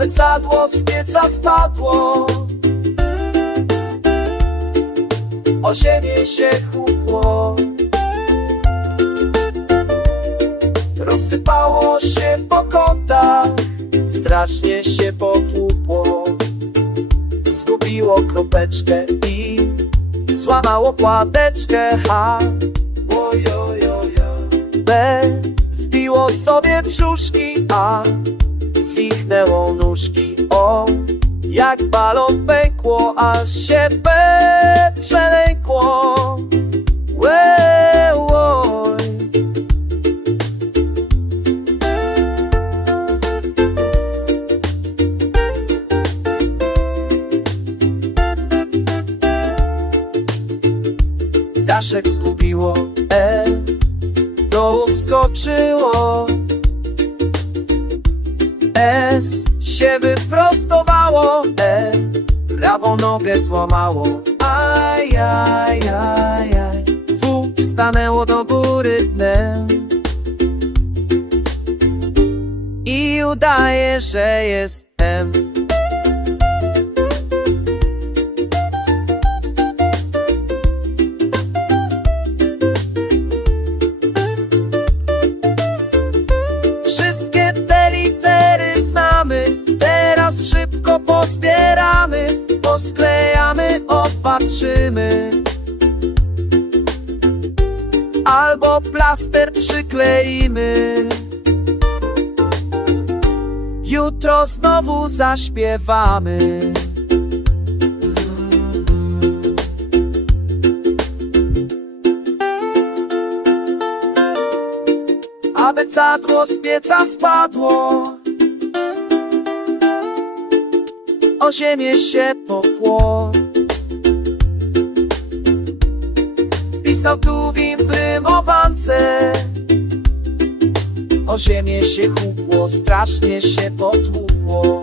Abecadło z pieca spadło. O ziemię się chłupło. Rozsypało się po kątach Strasznie się potłupło. Zgubiło kropeczkę i Złamało płateczkę. H Ojojojo B Zbiło sobie brzuszki A Zwichnęło nóżki. O Jak balon pękło Aż się B przelękło. Daszek zgubiło E Do wskoczyło S się wyprostowało E Prawą nogę złamało. Aj, aj, aj, aj W stanęło do góry dnem. I udaje, że jest M posklejamy, opatrzymy. Albo plaster przykleimy. Jutro znowu zaśpiewamy. Abecadło z pieca spadło O ziemię się popło Pisał tu w im wymowance O ziemię się chłupło, strasznie się potłupło